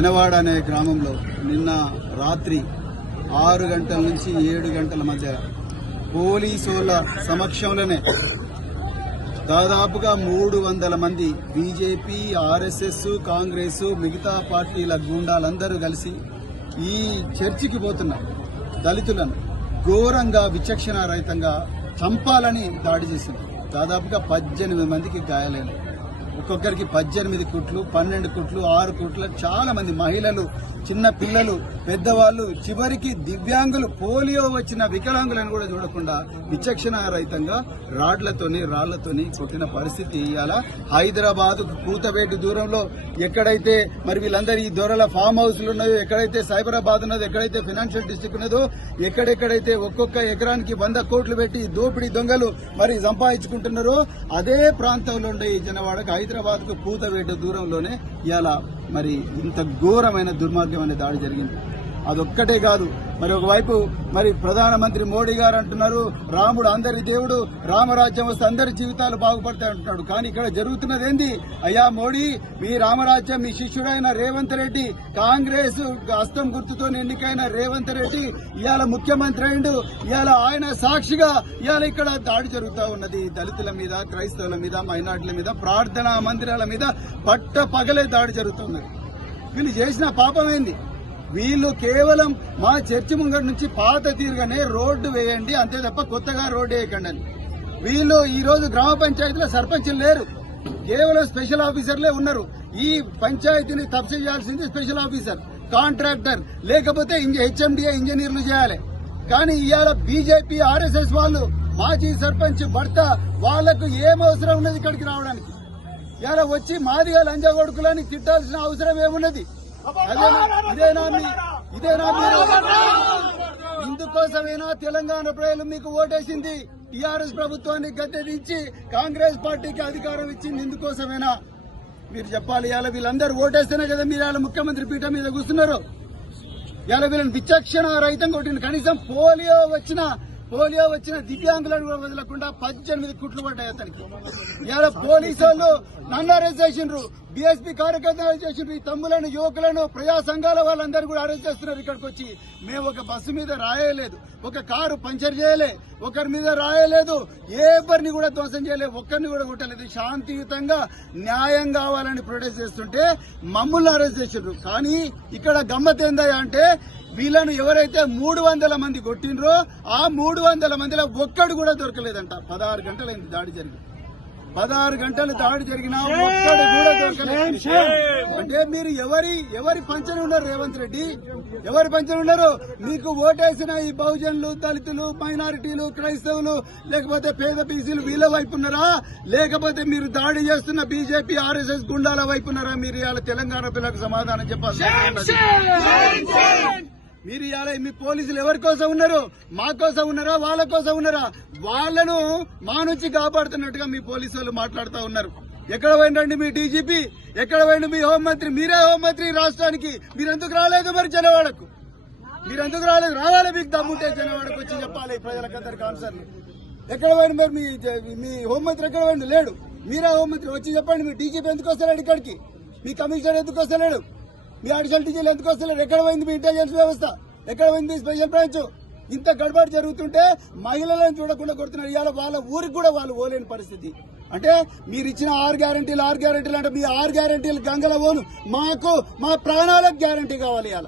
జనవాడ అనే గ్రామంలో నిన్న రాత్రి 6 గంటల నుంచి 7 గంటల మధ్య పోలీసుల సమక్షంలోనే దాదాపుగా 300 మంది బీజేపీ, ఆర్ఎస్ఎస్, కాంగ్రెస్, మిగతా పార్టీల గూండాలందరూ కలిసి ఈ చర్చికి పోతున్న దళితులను ఘోరంగా విచక్షణారహితంగా చంపాలని దాడి చేసింది. దాదాపుగా 18 మందికి గాయాలైన, ఒక్కొక్కరికి 18 కుట్లు, 12 కుట్లు, 6 కుట్లు, చాలా మంది మహిళలు, చిన్న పిల్లలు, పెద్దవాళ్లు, చివరికి దివ్యాంగులు, పోలియో వచ్చిన వికలాంగులను కూడా చూడకుండా విచక్షణారహితంగా రాళ్లతోని కొట్టిన పరిస్థితి. ఇవాళ హైదరాబాద్ కూతవేటు దూరంలో ఎక్కడైతే మరి వీళ్ళందరూ ఈ దొరల ఫామ్ హౌస్లు ఉన్నాయో, ఎక్కడైతే సైబరాబాద్ ఉన్నదో, ఎక్కడైతే ఫైనాన్షియల్ డిస్ట్రిక్ట్ ఉన్నదో, ఎక్కడెక్కడైతే ఒక్కొక్క ఎకరానికి 100 కోట్లు పెట్టి దోపిడీ దొంగలు మరి సంపాదించుకుంటున్నారో అదే ప్రాంతంలో ఉండే ఈ జనవాడకు, హైదరాబాద్ కు కూతవేటు దూరంలోనే ఇలా మరి ఇంత ఘోరమైన దుర్మార్గమైన దాడి జరిగింది. అదొక్కటే కాదు, మరి ఒకవైపు మరి ప్రధానమంత్రి మోడీ గారు అంటున్నారు రాముడు అందరి దేవుడు, రామరాజ్యం వస్తే అందరి జీవితాలు బాగుపడతాయి అంటున్నాడు. కానీ ఇక్కడ జరుగుతున్నది ఏంది? అయ్యా మోడీ, మీ రామరాజ్యం మీ శిష్యుడైన రేవంత్ రెడ్డి, కాంగ్రెస్ హస్తం గుర్తుతో ఎన్నికైన రేవంత్ రెడ్డి ఇవాళ ముఖ్యమంత్రి అయిండు. ఇవాళ ఆయన సాక్షిగా ఇవాళ ఇక్కడ దాడి జరుగుతూ ఉన్నది. దళితుల మీద, క్రైస్తవుల మీద, మైనార్టీల మీద, ప్రార్థనా మందిరాల మీద పట్ట పగలే దాడి జరుగుతున్నది. వీళ్ళు చేసిన పాపం ఏంది? వీళ్ళు కేవలం మా చర్చి ముంగటి నుంచి పాత తీరుగానే రోడ్డు వేయండి అంతే తప్ప కొత్తగా రోడ్డు వేయకండి అని. వీళ్ళు ఈ రోజు గ్రామ పంచాయతీలో సర్పంచ్లు లేరు, కేవలం స్పెషల్ ఆఫీసర్లే ఉన్నారు. ఈ పంచాయతీని తప్పు చేయాల్సింది స్పెషల్ ఆఫీసర్, కాంట్రాక్టర్, లేకపోతే హెచ్ఎండిఏ ఇంజనీర్లు చేయాలి. కానీ ఇవాళ బీజేపీ, ఆర్ఎస్ఎస్ వాళ్ళు మాజీ సర్పంచ్ భర్త వాళ్లకు ఏం అవసరం ఉన్నది ఇక్కడికి రావడానికి? ఇవాళ వచ్చి మాదిగా లంజా కొడుకులని తిట్టాల్సిన అవసరం ఏమున్నది? ఇదేనా మీరు? ఇందుకోసమేనా తెలంగాణ ప్రజలు మీకు ఓటేసింది? టీఆర్ఎస్ ప్రభుత్వాన్ని గద్దెదించి కాంగ్రెస్ పార్టీకి అధికారం ఇచ్చింది ఇందుకోసమేనా? మీరు చెప్పాలి. ఇవాళ వీళ్ళందరూ ఓటేస్తేనే కదా మీరు ఇవాళ ముఖ్యమంత్రి పీఠం మీద కూర్చున్నారు. ఇవాళ వీళ్ళని విచక్షణ రహితం కొట్టింది. కనీసం పోలియో వచ్చిన దివ్యాంగులను కూడా వదలకుండా 18 కుట్లు పడ్డాయి అతనికి. ఇవాళ పోలీసు వాళ్ళు నన్ను అరెస్ట్ చేసిండ్రు, బీఎస్పీ కార్యకర్తలు చేసిండ్రు, ఈ తమ్ములను, యువకులను, ప్రజా సంఘాల వాళ్ళందరూ కూడా అరెస్ట్ చేస్తున్నారు. ఇక్కడికి వచ్చి మేము ఒక బస్సు మీద రాయలేదు, ఒక కారు పంచర్ చేయలే, ఒకరి మీద రాయలేదు, ఎవరిని కూడా ధ్వంసం చేయలేదు, ఒక్కరిని కూడా కొట్టలేదు. శాంతియుతంగా న్యాయం కావాలని ప్రొటెస్ట్ చేస్తుంటే మమ్మల్ని అరెస్ట్ చేసిండ్రు. కానీ ఇక్కడ గమ్మత్ ఏందయ్యా అంటే వీళ్ళను ఎవరైతే 300 మంది కొట్టిండ్రో ఆ 300 మందిలో ఒక్కడు కూడా దొరకలేదంట. 16 గంటలైంది దాడి జరిగి, 16 గంటలు దాడి జరిగినా ఒక్కడు కూడా దొరకలేదు. అంటే మీరు ఎవరి పంచన ఉన్నారు? రేవంత్ రెడ్డి ఎవరి పంచన ఉన్నారు? మీకు ఓటేసిన ఈ బహుజనులు, దళితులు, మైనారిటీలు, క్రైస్తవులు, లేకపోతే పేద బీసీలు వీళ్ళ వైపు ఉన్నారా? లేకపోతే మీరు దాడి చేస్తున్న బీజేపీ, ఆర్ఎస్ఎస్ గుండాల వైపు ఉన్నారా? మీరు ఇవాళ తెలంగాణ పిల్లలకు సమాధానం చెప్పాలి. మీరు ఇవాళ మీ పోలీసులు ఎవరి కోసం ఉన్నారు? మా కోసం ఉన్నారా? వాళ్ళ కోసం ఉన్నారా? వాళ్లను మా నుంచి కాపాడుతున్నట్టుగా మీ పోలీసు వాళ్ళు మాట్లాడుతూ ఉన్నారు. ఎక్కడ పోయిండండి మీ డీజీపీ? ఎక్కడ పోయిండు మీ హోంమంత్రి? మీరే హోంమంత్రి రాష్ట్రానికి. మీరెందుకు రాలేదు మరి జనవాడకు? మీరెందుకు రాలేదు? రావాలి, మీకు దమ్ముంటే జనవాడకు వచ్చి చెప్పాలి ప్రజలకందరికి ఆన్సర్. ఎక్కడ పోయిండు మరి మీ హోంమంత్రి? ఎక్కడ పోయిండు? లేడు. మీరే హోంమంత్రి, వచ్చి చెప్పండి. మీ డీజీపీ ఎందుకు వస్తలేడు ఇక్కడికి? మీ కమిషనర్ ఎందుకు వస్తలేడు? మీ అడిషనల్ డీజీలు ఎందుకు వస్తలేరు? ఎక్కడ పోయింది మీ ఇంటెలిజెన్స్ వ్యవస్థ? ఎక్కడ పోయింది మీ స్పెషల్ బ్రాంచ్? ఇంత గడబడి జరుగుతుంటే మహిళలను చూడకుండా కొడుతున్నారు. ఇవాళ వాళ్ళ ఊరికి కూడా వాళ్ళు పోలేని పరిస్థితి. అంటే మీరు ఇచ్చిన 6 గ్యారంటీలు అంటే మీ 6 గ్యారంటీలు గంగల పోను. మాకు మా ప్రాణాలకు గ్యారంటీ కావాలి ఇవాళ.